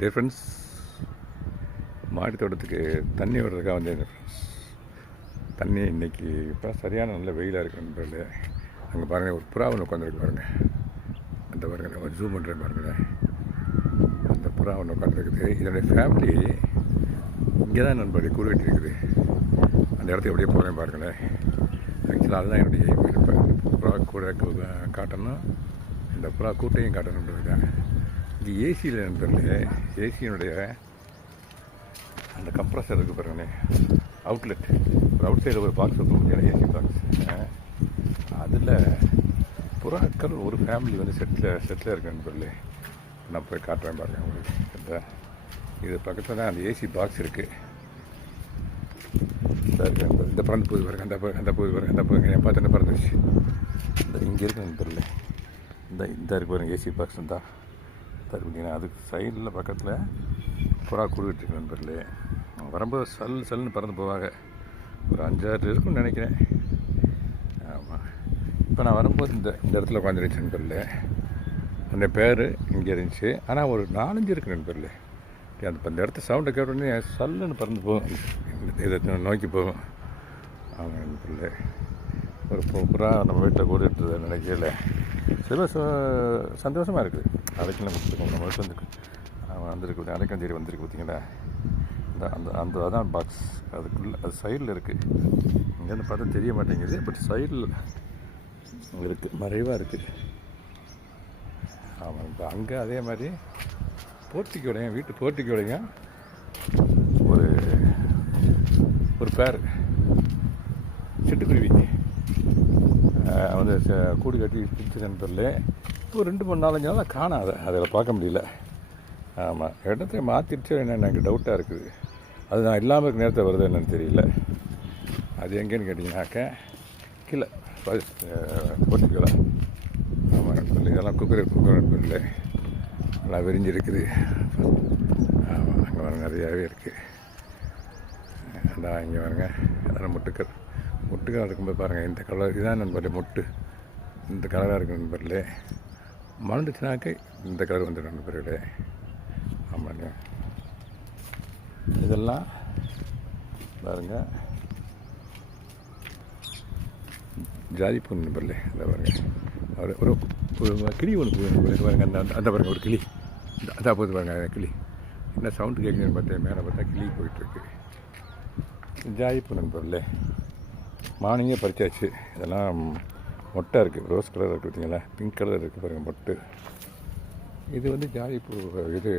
Dear friends, மாடி தோட்டத்துக்கு தண்ணி விடுறதுக்காக வந்தேன் ஃப்ரெண்ட்ஸ். தண்ணி இன்றைக்கி இப்போ சரியான நல்ல வெயிலாக இருக்குது நண்பர்களே. அங்கே பாருங்கள், ஒரு புறா ஒன்று உட்காந்துருக்கு பாருங்கள். அந்த பாருங்கள், ஒரு ஜூம் பண்ணுறேன் பாருங்களேன். அந்த புறா ஒன்று உட்காந்துருக்குது. இதனுடைய ஃபேமிலி இங்கே தான் நண்பர்களே கூடு கட்டியிருக்குது. அந்த இடத்துக்கு எப்படியே போகிறேன் பாருங்களேன். ஆக்சுவலாக அதுதான் என்னுடைய எய்ம். இருப்பேன் புறா கூட காட்டணும், இந்த புறா கூட்டையும் காட்டணுன்றதுதான். இங்கே ஏசியில் நண்பர்களே, ஏசியினுடைய அந்த கம்ப்ரஸர் இருக்குது பாருங்களேன், அவுட்லெட். ஒரு அவுட் சைடில் ஒரு பாக்ஸ் வைக்க முடியாது, ஏசி பாக்ஸ். அதில் புறாக்கள் ஒரு ஃபேமிலி வந்து செட்டில் இருக்கு நண்பர்களே. நான் போய் காட்டுறேன் பாருங்கள் உங்களுக்கு. இது பக்கத்தில் தான் அந்த ஏசி பாக்ஸ் இருக்குது. இந்த பறந்து போகுது பாருங்க, அந்த போகுது பாருங்க, அந்த போகுது. என் பார்த்து என்ன பறந்துச்சு. இந்த இங்கே இருக்கு நண்பர்களே, இந்த இருக்கு பாருங்க ஏசி பாக்ஸ் தான் பார்த்தீங்கன்னா. அதுக்கு சைடில் பக்கத்தில் புறா கூடுகிட்டு நண்பர்களே. வரும்போது சல்லுன்னு பறந்து போவாங்க. ஒரு 5-6 இருக்குன்னு நினைக்கிறேன். ஆமாம், இப்போ நான் வரும்போது இந்த இடத்துல உட்காந்துருந்துச்சு நண்பர்களே. அந்த பேர் இங்கே இருந்துச்சு. ஆனால் ஒரு 4-5 இருக்குது நண்பர்களே. அந்த இடத்த சவுண்டை கேட்டோடனே சல்லுன்னு பறந்து போகும், இதை நோக்கி போகும். ஆமாம் நண்பர்களே, ஒரு புறா நம்ம வீட்டில் கூடிட்டு நினைக்கல. சில சந்தோஷமாக இருக்குது. அரைக்கலாம் கொடுத்துருக்கோம் நம்ம வீட்டில் வந்துருக்கு. அரைக்கஞ்சேரி வந்திருக்கு பார்த்தீங்களா. அந்த அதான் பாக்ஸ். அதுக்குள்ளே அது சைடில் இருக்குது. இங்கேருந்து பார்த்தா தெரிய மாட்டேங்குது, பட் சைடில் இருக்குது, மறைவாக இருக்குது. ஆமாம், இப்போ அங்கே அதே மாதிரி போர்ட்டிக்கோடையும் வீட்டு போர்ட்டிக்கோடையும் ஒரு பேர் சிட்டுக்குருவி வந்து கூடு கட்டி பிடிச்ச நண்பர்களே. இப்போ 2-4 நாளாக காணாது, அதில் பார்க்க முடியல. ஆமாம், இடத்த மாற்றிடுச்சு என்ன எனக்கு டவுட்டாக இருக்குது. அது நான் இல்லாமல் இருக்க நேரத்தை வருது என்னன்னு தெரியல. அது எங்கேன்னு கேட்டிங்கனாக்க கீழே போர்ட்டிக்கோல. ஆமாம் நண்பர்களே, இதெல்லாம் குக்கர் நண்பர்களே. நல்லா விரிஞ்சிருக்குது. ஆமாம், அங்கே வர நிறையாவே இருக்குது. அதான் இங்கே பாருங்க, அதெல்லாம் முட்டுக்கள் இருக்கும்போது பாருங்கள். இந்த கலர் இதுதான் நண்பர்களே மொட்டு. இந்த கலராக இருக்குது நண்பர்களே. மறந்துச்சுனாக்க இந்த கலர் வந்துடும் நண்பர்களே. ஆமாங்க, இதெல்லாம் பாருங்கள் ஜாதிப்பூ நண்பர்களே. அதை பாருங்கள், ஒரு கிளி ஒன்று போகுது பாருங்கள். அந்த பாருங்கள் ஒரு கிளி, அதான் போகுது பாருங்கள் கிளி. என்ன சவுண்டு கேட்குதுன்னு பார்த்தேன், மேலே பார்த்தா கிளி போயிட்டுருக்கு. ஜாதிப்பூ நண்பர்களே. மார்னிங்கே பறிச்சாச்சு. இதெல்லாம் மொட்டை இருக்குது, ரோஸ் கலர் இருக்குது பார்த்தீங்களா, பிங்க் கலர் இருக்குது பாருங்கள் மொட்டு. இது வந்து ஜாதிப்பூ இது